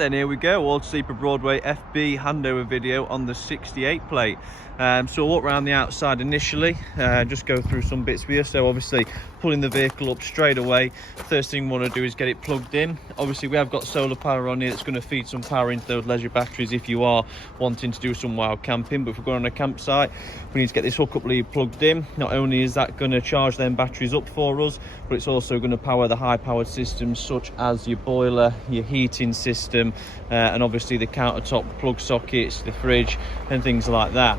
then, here we go. Autosleeper Broadway FB handover video on the 68 plate. So we'll walk around the outside initially, just go through some bits with you. So obviously pulling the vehicle up straight away, first thing we want to do is get it plugged in. Obviously we have got solar power on here that's going to feed some power into those leisure batteries if you are wanting to do some wild camping. But if we're going on a campsite, we need to get this hookup lead plugged in. Not only is that going to charge them batteries up for us, but it's also going to power the high powered systems such as your boiler, your heating system, and obviously the countertop plug sockets, the fridge and things like that.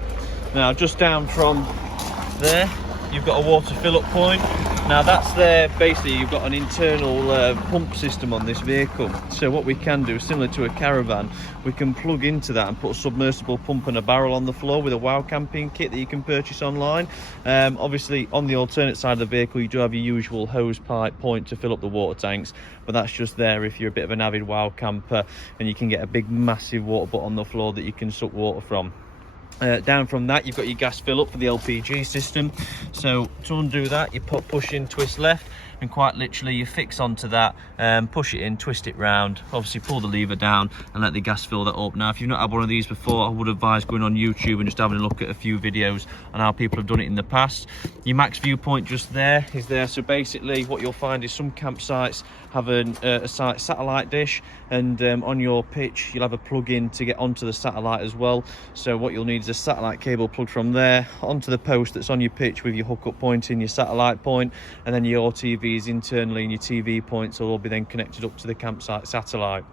Now just down from there you've got a water fill up point. Now that's there, basically you've got an internal pump system on this vehicle. So what we can do, similar to a caravan, we can plug into that and put a submersible pump and a barrel on the floor with a wild camping kit that you can purchase online. Obviously on the alternate side of the vehicle you do have your usual hose pipe point to fill up the water tanks, but that's just there if you're a bit of an avid wild camper and you can get a big massive water butt on the floor that you can suck water from. Down from that you've got your gas fill up for the LPG system. So to undo that you push in, twist left, and quite literally you fix onto that, push it in, twist it round, obviously pull the lever down and let the gas fill that up. Now if you've not had one of these before, I would advise going on YouTube and just having a look at a few videos on how people have done it in the past. Your max viewpoint just there is there. So basically what you'll find is some campsites have a satellite dish, and on your pitch you'll have a plug-in to get onto the satellite as well. So what you'll need is a satellite cable plugged from there onto the post that's on your pitch with your hookup point in your satellite point, and then your TVs internally and your TV points will all be then connected up to the campsite satellite.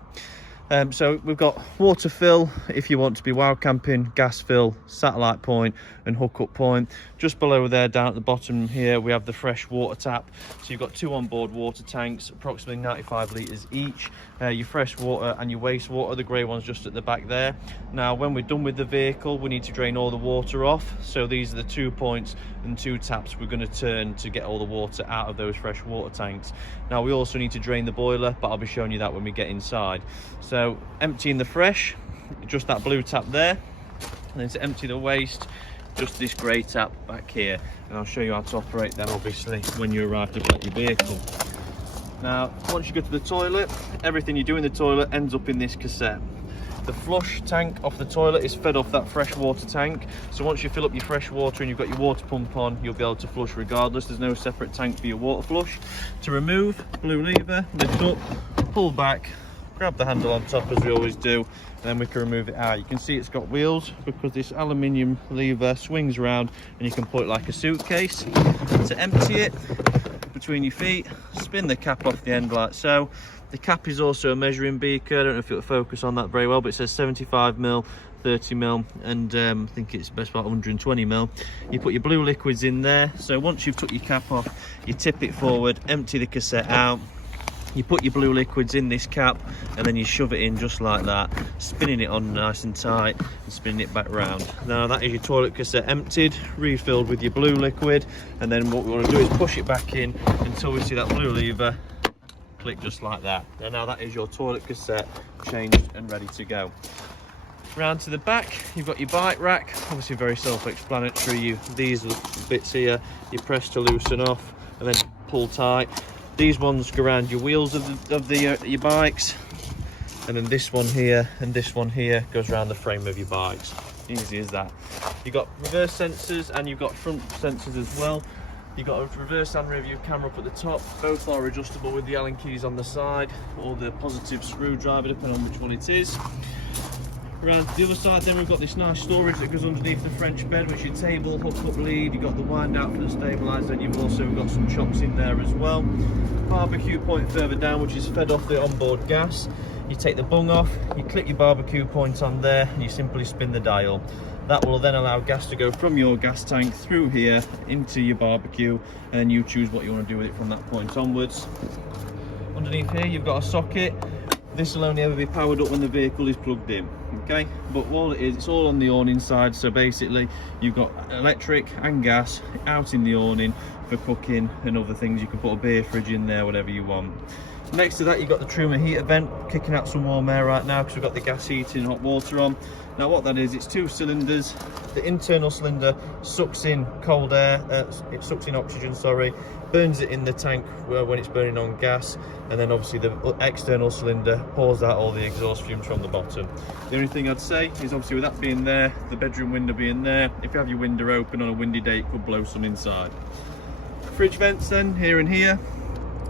So we've got water fill if you want to be wild camping, gas fill, satellite point and hookup point. Just below there, down at the bottom here, we have the fresh water tap. So you've got two onboard water tanks, approximately 95 litres each. Your fresh water and your wastewater, the grey one's just at the back there. Now when we're done with the vehicle we need to drain all the water off, so these are the 2 points and 2 taps we're going to turn to get all the water out of those fresh water tanks. Now we also need to drain the boiler, but I'll be showing you that when we get inside. So emptying the fresh, just that blue tap there, and then to empty the waste, just this grey tap back here, and I'll show you how to operate that obviously when you arrive to collect your vehicle. Now once you go to the toilet, everything you do in the toilet ends up in this cassette. The flush tank off the toilet is fed off that fresh water tank, so once you fill up your fresh water and you've got your water pump on, you'll be able to flush regardless. There's no separate tank for your water flush. To remove, blue lever, lift up, pull back, grab the handle on top as we always do, and then we can remove it out. You can see it's got wheels because this aluminium lever swings around and you can put it like a suitcase. To empty it, between your feet, spin the cap off the end like so. The cap is also a measuring beaker. I don't know if it'll focus on that very well, but it says 75mm, 30mm, and I think it's best part 120mm. You put your blue liquids in there. So once you've took your cap off, you tip it forward, empty the cassette out, you put your blue liquids in this cap, and then you shove it in just like that, spinning it on nice and tight and spinning it back round. Now that is your toilet cassette emptied, refilled with your blue liquid, and then what we want to do is push it back in until we see that blue lever click just like that. And now that is your toilet cassette changed and ready to go. Round to the back you've got your bike rack, obviously very self-explanatory. These bits here you press to loosen off and then pull tight. These ones go around your wheels of your bikes, and then this one here and this one here goes around the frame of your bikes. Easy as that. You've got reverse sensors and you've got front sensors as well. You've got a reverse and rear view camera up at the top. Both are adjustable with the Allen keys on the side, or the positive screwdriver depending on which one it is. Around to the other side then we've got this nice storage that goes underneath the French bed, which is your table, hook-up lead, you've got the wind out for the stabiliser, and you've also got some chocks in there as well. Barbecue point further down, which is fed off the onboard gas. You take the bung off, you click your barbecue point on there, and you simply spin the dial. That will then allow gas to go from your gas tank through here into your barbecue, and then you choose what you want to do with it from that point onwards. Underneath here you've got a socket. This will only ever be powered up when the vehicle is plugged in. Okay, but all it is, it's all on the awning side. So basically you've got electric and gas out in the awning for cooking and other things. You can put a beer fridge in there, whatever you want. Next to that, you've got the Truma heater vent kicking out some warm air right now because we've got the gas heating, hot water on. Now what that is, it's 2 cylinders. The internal cylinder sucks in cold air, it sucks in oxygen, sorry, burns it in the tank when it's burning on gas, and then obviously the external cylinder pours out all the exhaust fumes from the bottom. The only thing I'd say is obviously with that being there, the bedroom window being there, if you have your window open on a windy day, it could blow some inside. Fridge vents then, here and here.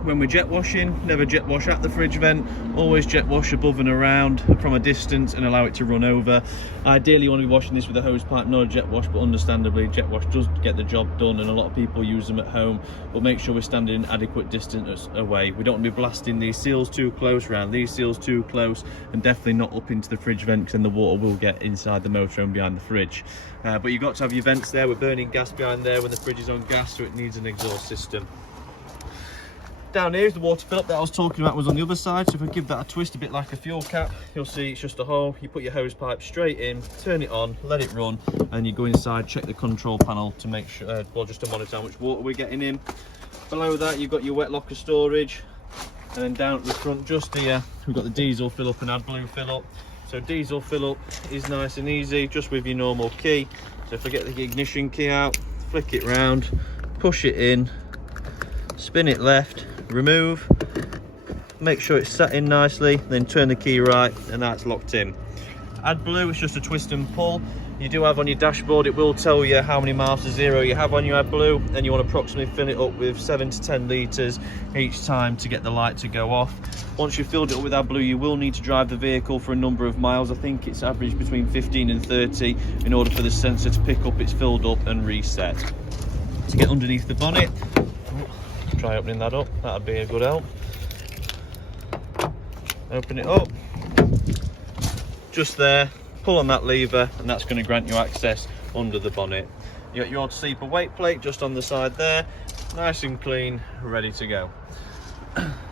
When we're jet washing, never jet wash at the fridge vent, always jet wash above and around from a distance and allow it to run over. Ideally you want to be washing this with a hose pipe, not a jet wash, but understandably jet wash does get the job done and a lot of people use them at home, but make sure we're standing an adequate distance away. We don't want to be blasting these seals too close, around these seals too close, and definitely not up into the fridge vent because then the water will get inside the motorhome behind the fridge. But you've got to have your vents there. We're burning gas behind there when the fridge is on gas, so it needs an exhaust system. Down here is the water fill up that I was talking about, was on the other side. So if I give that a twist, a bit like a fuel cap, you'll see it's just a hole. You put your hose pipe straight in, turn it on, let it run, and you go inside, check the control panel to make sure, well, just to monitor how much water we're getting in. Below that, you've got your wet locker storage, and then down at the front, just here, we've got the diesel fill up and AdBlue fill up. So diesel fill up is nice and easy, just with your normal key. So if I get the ignition key out, flick it round, push it in, spin it left, remove, make sure it's set in nicely, then turn the key right, and that's locked in. AdBlue is just a twist and pull. You do have on your dashboard, it will tell you how many miles to zero you have on your AdBlue, and you want to approximately fill it up with 7 to 10 litres each time to get the light to go off. Once you've filled it up with AdBlue, you will need to drive the vehicle for a number of miles. I think it's averaged between 15 and 30 in order for the sensor to pick up it's filled up and reset. To get underneath the bonnet, try opening that up, that'd be a good help. Open it up, just there, pull on that lever, and that's going to grant you access under the bonnet. You got your Autosleeper weight plate just on the side there, nice and clean, ready to go.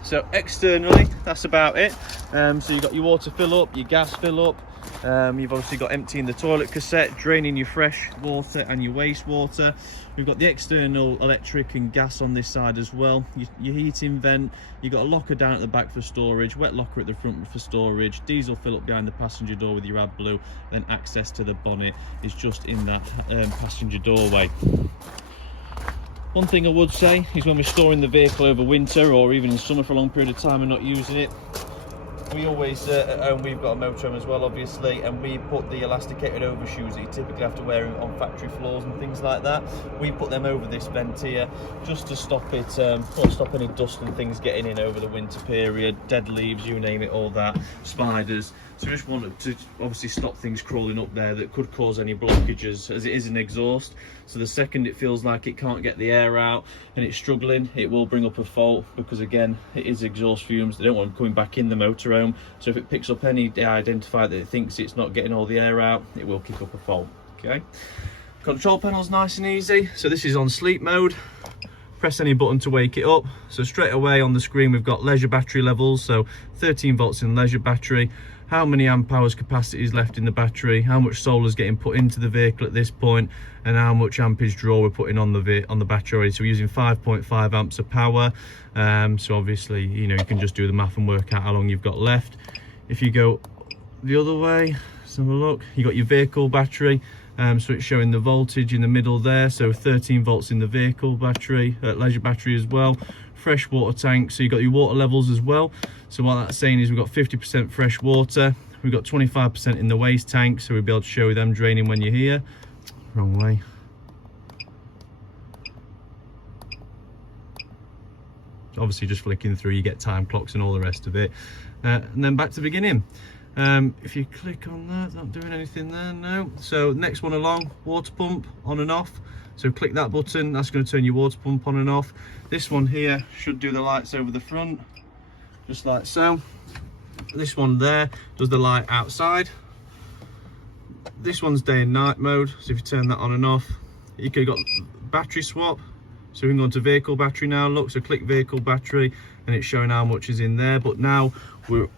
So externally, that's about it. So you've got your water fill up, your gas fill up. You've obviously got emptying the toilet cassette, draining your fresh water and your wastewater. We've got the external electric and gas on this side as well. Your heating vent, you've got a locker down at the back for storage, wet locker at the front for storage, diesel fill up behind the passenger door with your AdBlue, then access to the bonnet is just in that passenger doorway. One thing I would say is when we're storing the vehicle over winter or even in summer for a long period of time and not using it, we always, at home we've got a motorhome as well obviously, and we put the elasticated overshoes that you typically have to wear on factory floors and things like that, we put them over this vent here just to stop it, stop any dust and things getting in over the winter period, dead leaves, you name it, all that, spiders. So we just wanted to obviously stop things crawling up there that could cause any blockages, as it is an exhaust. So the second it feels like it can't get the air out and it's struggling, it will bring up a fault, because again, it is exhaust fumes. They don't want them coming back in the motorhome. So if it picks up any identifier that it thinks it's not getting all the air out, it will kick up a fault. Okay. Control panel's nice and easy. So this is on sleep mode. Press any button to wake it up. So straight away on the screen we've got leisure battery levels, so 13 volts in leisure battery, how many amp hours capacity is left in the battery, how much solar is getting put into the vehicle at this point, and how much ampage draw we're putting on the battery. So we're using 5.5 amps of power. So obviously, you know, you can just do the math and work out how long you've got left. If you go the other way, let's have a look. You got your vehicle battery. So it's showing the voltage in the middle there, so 13 volts in the vehicle battery, leisure battery as well. Fresh water tank, so you've got your water levels as well. So what that's saying is we've got 50% fresh water, we've got 25% in the waste tank, so we'll be able to show you them draining when you're here. Wrong way. Obviously just flicking through, you get time clocks and all the rest of it. And then back to the beginning. If you click on that, it's not doing anything there, no. So next one along, water pump on and off. So click that button, that's going to turn your water pump on and off. This one here should do the lights over the front, just like so. This one there does the light outside. This one's day and night mode, so if you turn that on and off, you could got battery swap. So we can go into vehicle battery now, look, so click vehicle battery, and it's showing how much is in there. But now we're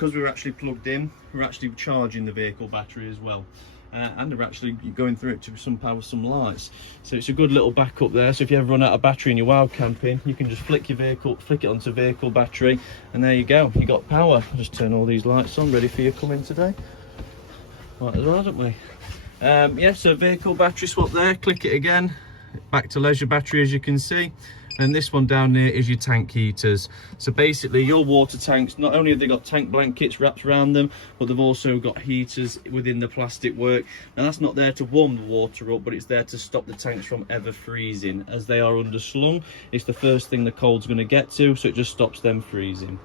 because we're actually plugged in, we're actually charging the vehicle battery as well. And they're actually going through it to some power, some lights. So it's a good little backup there. So if you ever run out of battery in your wild camping, you can just flick it onto vehicle battery, and there you go, you got power. I'll just turn all these lights on, ready for you coming today. Right as well, don't we? Yeah, so vehicle battery swap there, click it again, back to leisure battery as you can see. And this one down there is your tank heaters. So basically your water tanks, not only have they got tank blankets wrapped around them, but they've also got heaters within the plastic work. Now that's not there to warm the water up, but it's there to stop the tanks from ever freezing. As they are underslung, it's the first thing the cold's going to get to, so it just stops them freezing.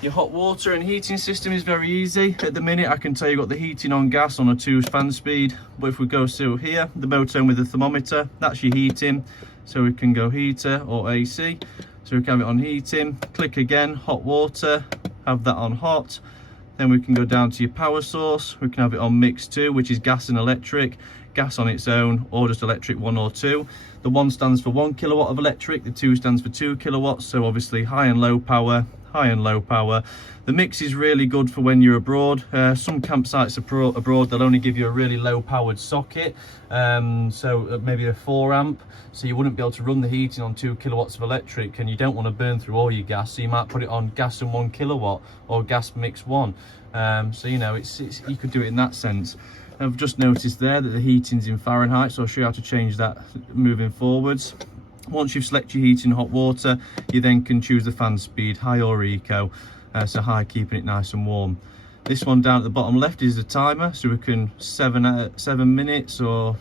Your hot water and heating system is very easy. At the minute I can tell you got the heating on gas on a 2 fan speed, but if we go through here, the Motorhome with the thermometer, that's your heating. So we can go heater or AC. So we can have it on heating, click again, hot water, have that on hot. Then we can go down to your power source. We can have it on mix 2, which is gas and electric, gas on its own, or just electric 1 or 2. The 1 stands for 1 kilowatt of electric, the 2 stands for 2 kilowatts. So obviously high and low power, high and low power. The mix is really good for when you're abroad. Some campsites abroad, they'll only give you a really low powered socket, so maybe a 4 amp, so you wouldn't be able to run the heating on 2 kilowatts of electric, and you don't want to burn through all your gas, so you might put it on gas and 1 kilowatt or gas mix 1. So you know, you could do it in that sense. I've just noticed there that the heating's in Fahrenheit, so I'll show you how to change that moving forwards. Once you've selected your heating hot water, you then can choose the fan speed, high or eco. So high, keeping it nice and warm. This one down at the bottom left is the timer, so we can 7 minutes or,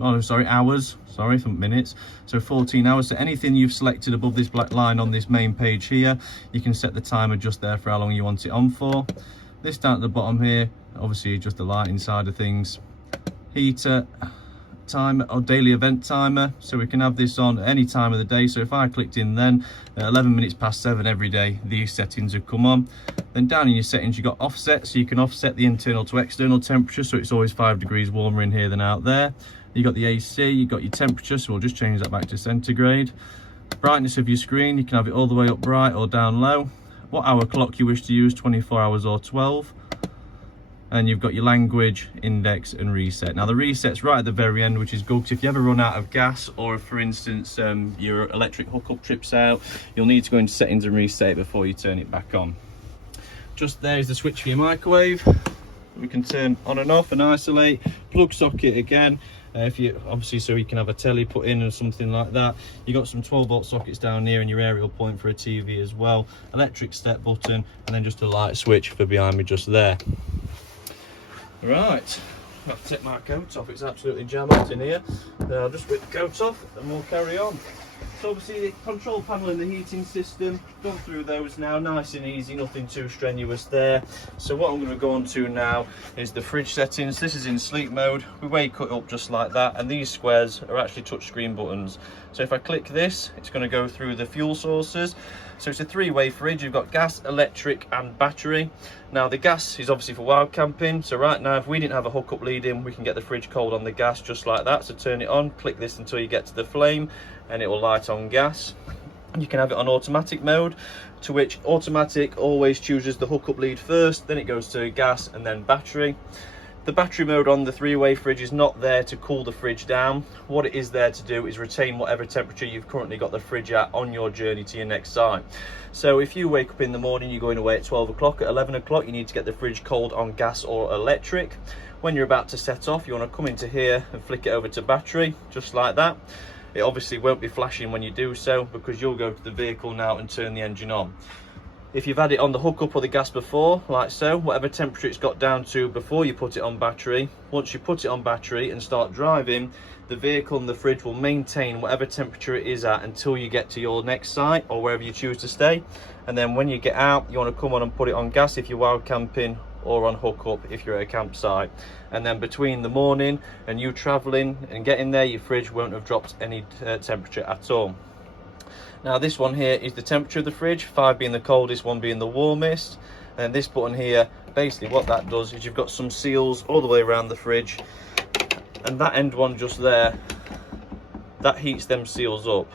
oh sorry, hours, sorry for minutes, so 14 hours. So anything you've selected above this black line on this main page here, you can set the timer just there for how long you want it on for. This down at the bottom here, obviously just the lighting side of things. Heater, timer or daily event timer, so we can have this on any time of the day. So if I clicked in then 11 minutes past 7 every day, these settings would come on. Then down in your settings, you've got offset, so you can offset the internal to external temperature, so it's always 5 degrees warmer in here than out there. You got the AC, you got your temperature, so we'll just change that back to centigrade. Brightness of your screen, you can have it all the way up bright or down low. What hour clock you wish to use, 24 hours or 12. And you've got your language, index and reset. Now the reset's right at the very end, which is good, because if you ever run out of gas, or if for instance your electric hookup trips out, you'll need to go into settings and reset it before you turn it back on. Just there is the switch for your microwave. We can turn on and off and isolate. Plug socket again, if you obviously, so you can have a telly put in or something like that. You got some 12-volt sockets down here and your aerial point for a TV as well. Electric step button, and then just a light switch for behind me just there. Right, I'll have to take my coat off, it's absolutely jam hot in here. I'll just whip the coat off and we'll carry on. So obviously the control panel and the heating system, gone through those now, nice and easy, nothing too strenuous there. So what I'm going to go on to now is the fridge settings. This is in sleep mode. We wake it up just like that, and these squares are actually touchscreen buttons. So if I click this, it's going to go through the fuel sources. So it's a 3-way fridge. You've got gas, electric and battery. Now the gas is obviously for wild camping, so right now if we didn't have a hookup lead in, we can get the fridge cold on the gas just like that. So turn it on, click this until you get to the flame and it will light on gas. You can have it on automatic mode, to which automatic always chooses the hookup lead first, then it goes to gas and then battery. The battery mode on the 3-way fridge is not there to cool the fridge down. What it is there to do is retain whatever temperature you've currently got the fridge at on your journey to your next site. So if you wake up in the morning, you're going away at 12 o'clock, at 11 o'clock you need to get the fridge cold on gas or electric. When you're about to set off, you want to come into here and flick it over to battery, just like that. It obviously won't be flashing when you do so, because you'll go to the vehicle now and turn the engine on. If you've had it on the hookup or the gas before, like so, whatever temperature it's got down to before you put it on battery, once you put it on battery and start driving, the vehicle and the fridge will maintain whatever temperature it is at until you get to your next site or wherever you choose to stay. And then when you get out, you want to come on and put it on gas if you're wild camping, or on hookup if you're at a campsite. And then between the morning and you traveling and getting there, your fridge won't have dropped any temperature at all. Now this one here is the temperature of the fridge, 5 being the coldest, 1 being the warmest. And this button here, basically what that does is you've got some seals all the way around the fridge, and that end one just there, that heats them seals up.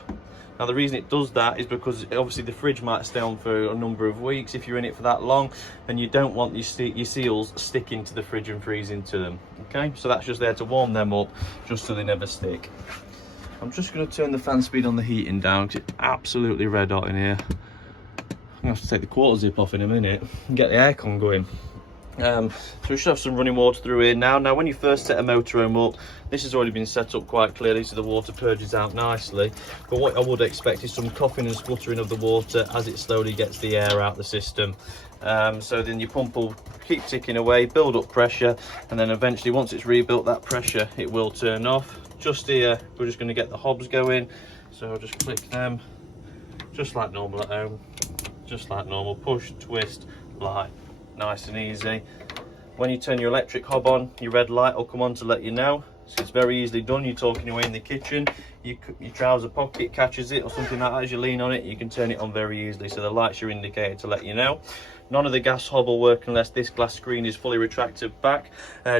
Now the reason it does that is because obviously the fridge might stay on for a number of weeks if you're in it for that long, and you don't want your seals sticking to the fridge and freezing to them. Okay, so that's just there to warm them up just so they never stick. I'm just going to turn the fan speed on the heating down because it's absolutely red hot in here. I'm going to have to take the quarter zip off in a minute and get the aircon going. So we should have some running water through here now. Now when you first set a motorhome up, this has already been set up quite clearly so the water purges out nicely, but what I would expect is some coughing and spluttering of the water as it slowly gets the air out the system. So then your pump will keep ticking away, build up pressure, and then eventually once it's rebuilt that pressure it will turn off. Just here we're just going to get the hobs going, so I'll just click them just like normal at home, just like normal, push, twist, light. Nice and easy. When you turn your electric hob on, your red light will come on to let you know. So it's very easily done. You're talking away in the kitchen, your trouser pocket catches it or something like that. As you lean on it, you can turn it on very easily. So the light's your indicator to let you know. None of the gas hob will work unless this glass screen is fully retracted back,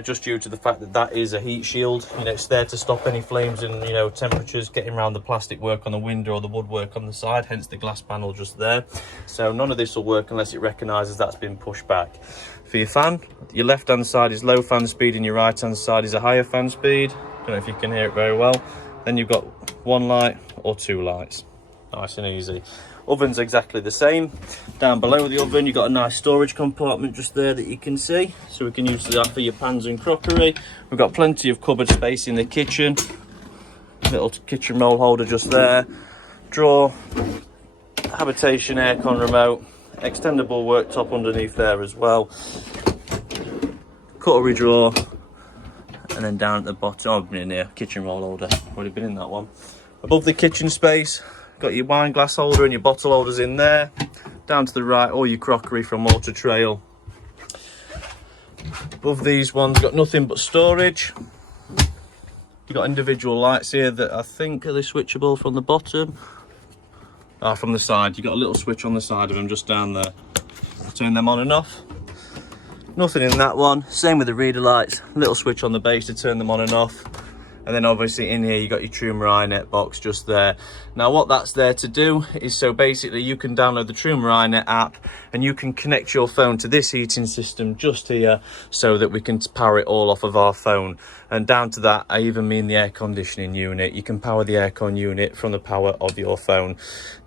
just due to the fact that that is a heat shield. You know, it's there to stop any flames and, you know, temperatures getting around the plastic work on the window or the woodwork on the side, hence the glass panel just there. So none of this will work unless it recognises that's been pushed back. For your fan, your left hand side is low fan speed and your right hand side is a higher fan speed. Don't know if you can hear it very well. Then you've got one light or two lights. Nice and easy. Oven's exactly the same. Down below the oven you've got a nice storage compartment just there that you can see, so we can use that for your pans and crockery. We've got plenty of cupboard space in the kitchen, little kitchen roll holder just there, drawer, habitation aircon remote, extendable worktop underneath there as well, cutlery drawer, and then down at the bottom, oh, I've been in here, kitchen roll holder, already been in that one. Above the kitchen space, got your wine glass holder and your bottle holders in there. Down to the right, all your crockery from Water Trail. Above these ones, got nothing but storage. You've got individual lights here that I think are they switchable from the bottom. From the side, you've got a little switch on the side of them just down there. Turn them on and off. Nothing in that one. Same with the reader lights, little switch on the base to turn them on and off. And then obviously in here you got your Truma iNet box just there. Now what that's there to do is, so basically you can download the Truma iNet app and you can connect your phone to this heating system just here so that we can power it all off of our phone. And down to that, I even mean the air conditioning unit. You can power the aircon unit from the power of your phone.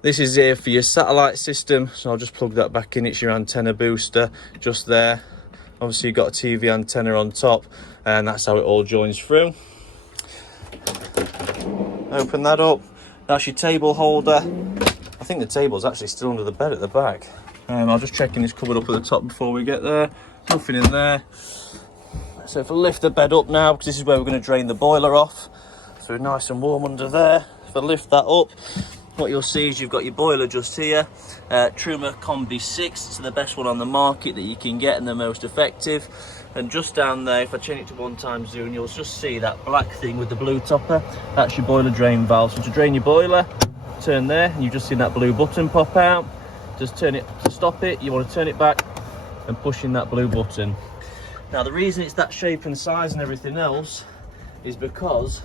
This is here for your satellite system, so I'll just plug that back in. It's your antenna booster just there. Obviously you've got a TV antenna on top, and that's how it all joins through. Open that up. That's your table holder. I think the table's actually still under the bed at the back. I'll just check in this cupboard up at the top before we get there. Nothing in there. So if I lift the bed up now, because this is where we're going to drain the boiler off, so we're nice and warm under there. If I lift that up, what you'll see is you've got your boiler just here. Truma Combi 6, it's the best one on the market that you can get and the most effective. And just down there, if I change it to 1x zoom, you'll just see that black thing with the blue topper. That's your boiler drain valve. So to drain your boiler, turn there, and you've just seen that blue button pop out. Just turn it to stop it. You want to turn it back and push in that blue button. Now the reason it's that shape and size and everything else is because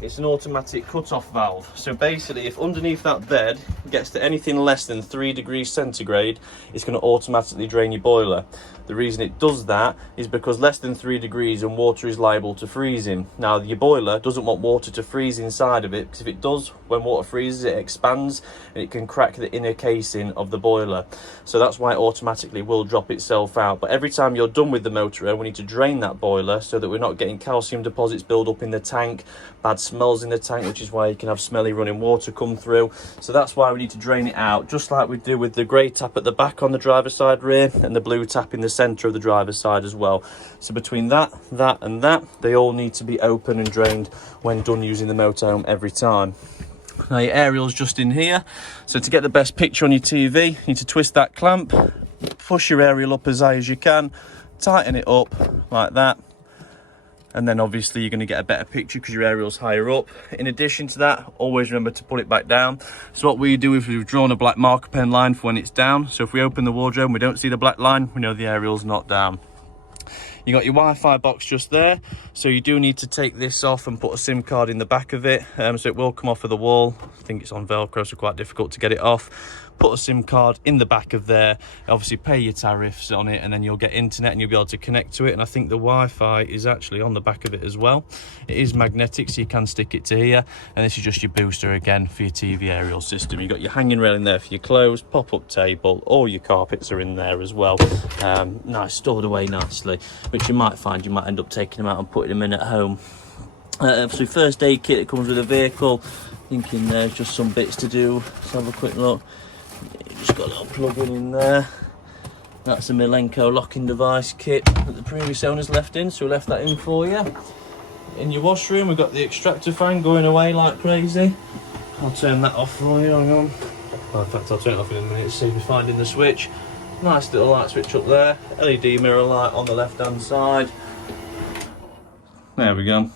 it's an automatic cut-off valve. So basically, if underneath that bed gets to anything less than 3 degrees centigrade, it's going to automatically drain your boiler. The reason it does that is because less than 3 degrees and water is liable to freezing. Now your boiler doesn't want water to freeze inside of it, because if it does, when water freezes it expands and it can crack the inner casing of the boiler. So that's why it automatically will drop itself out. But every time you're done with the motorhome, we need to drain that boiler so that we're not getting calcium deposits build up in the tank, bad smells in the tank, which is why you can have smelly running water come through. So that's why we need to drain it out, just like we do with the grey tap at the back on the driver's side rear and the blue tap in the centre of the driver's side as well. So between that and that, they all need to be open and drained when done using the motorhome every time. Now your aerial's just in here, so to get the best picture on your TV, you need to twist that clamp, push your aerial up as high as you can, tighten it up like that, and then obviously you're going to get a better picture because your aerial's higher up. In addition to that, always remember to pull it back down. So what we do is we've drawn a black marker pen line for when it's down, so if we open the wardrobe and we don't see the black line, we know the aerial's not down. You got your Wi-Fi box just there, so you do need to take this off and put a SIM card in the back of it, so it will come off of the wall. I think it's on Velcro, so quite difficult to get it off. Put a SIM card in the back of there, obviously pay your tariffs on it, and then you'll get internet and you'll be able to connect to it. And I think the Wi-Fi is actually on the back of it as well. It is magnetic, so you can stick it to here, and this is just your booster again for your TV aerial system. You've got your hanging rail in there for your clothes, pop-up table, all your carpets are in there as well. Nice, stored away nicely, which you might find you might end up taking them out and putting them in at home. So first aid kit that comes with a vehicle. Thinking there's just some bits to do. Let's have a quick look. Just got a little plug-in in there. That's a Milenko locking device kit that the previous owners left in, so we left that in for you. In your washroom, we've got the extractor fan going away like crazy. I'll turn that off for you, hang on. Well, in fact, I'll turn it off in a minute, see if you're finding the switch. Nice little light switch up there. LED mirror light on the left-hand side. There we go.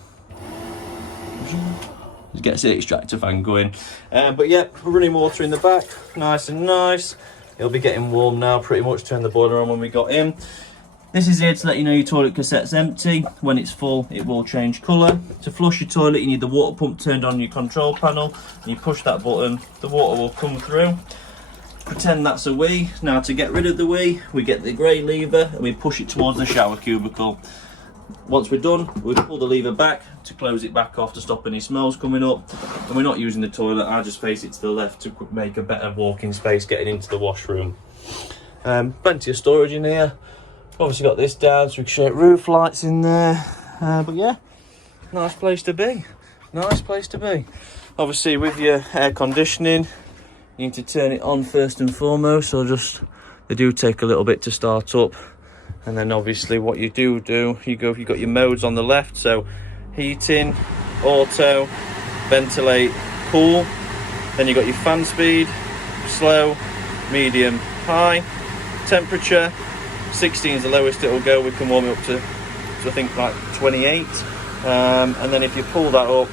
Just gets the extractor fan going. But yeah, running water in the back, nice and nice. It'll be getting warm now, pretty much. Turned the boiler on when we got in. This is here to let you know your toilet cassette's empty. When it's full, it will change colour. To flush your toilet, you need the water pump turned on your control panel. And you push that button, the water will come through. Pretend that's a wee. Now to get rid of the wee, we get the grey lever and we push it towards the shower cubicle. Once we're done, we pull the lever back to close it back off to stop any smells coming up. And we're not using the toilet, I just face it to the left to make a better walking space getting into the washroom. Plenty of storage in here. Obviously got this down so we can show roof lights in there. But yeah, nice place to be. Nice place to be. Obviously with your air conditioning, you need to turn it on first and foremost. So they do take a little bit to start up. And then obviously what you do, you've got your modes on the left, so heating, auto, ventilate, cool. Then you've got your fan speed, slow, medium, high. Temperature, 16 is the lowest it'll go. We can warm it up to I think like 28. And then if you pull that up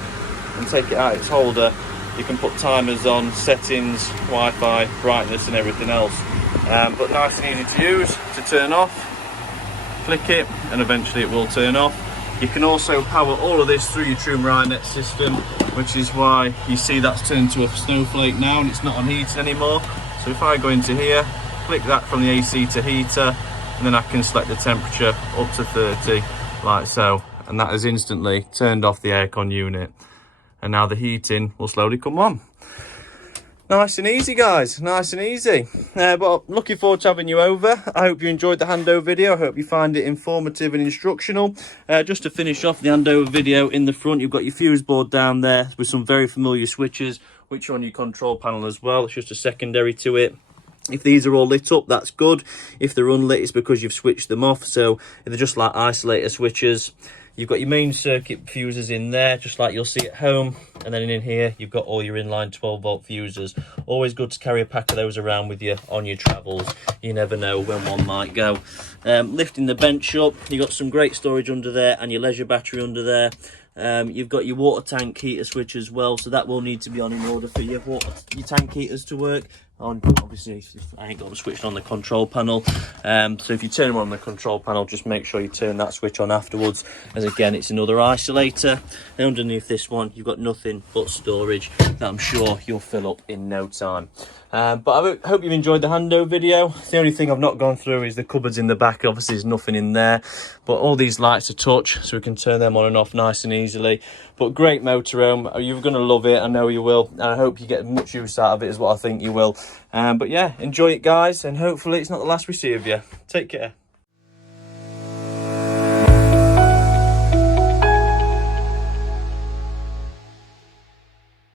and take it out its holder, you can put timers on, settings, Wi-Fi, brightness and everything else. But nice and easy to use, to turn off. Click it and eventually it will turn off. You can also power all of this through your TrueMariNet system, which is why you see that's turned to a snowflake now and it's not on heating anymore. So if I go into here, click that from the AC to heater, and then I can select the temperature up to 30 like so, and that has instantly turned off the aircon unit, and now the heating will slowly come on. Nice and easy, guys, nice and easy. But I'm looking forward to having you over. I hope you enjoyed the handover video. I hope you find it informative and instructional. Just to finish off the handover video, in the front you've got your fuse board down there with some very familiar switches which are on your control panel as well. It's just a secondary to it. If these are all lit up, that's good. If they're unlit, it's because you've switched them off. So they're just like isolator switches. You've got your main circuit fuses in there, just like you'll see at home. And then in here, you've got all your inline 12-volt fuses. Always good to carry a pack of those around with you on your travels. You never know when one might go. Lifting the bench up, you've got some great storage under there and your leisure battery under there. You've got your water tank heater switch as well, so that will need to be on in order for your tank heaters to work. Obviously, I ain't got them switched on the control panel, so if you turn them on the control panel, just make sure you turn that switch on afterwards, as again it's another isolator. And underneath this one you've got nothing but storage that I'm sure you'll fill up in no time. But I hope you've enjoyed the handover video. The only thing I've not gone through is the cupboards in the back. Obviously there's nothing in there, but all these lights are touch, so we can turn them on and off nice and easily. But great motorhome, you're going to love it, I know you will, and I hope you get much use out of it is what I think you will. But yeah, enjoy it guys, and hopefully it's not the last we see of you. Take care.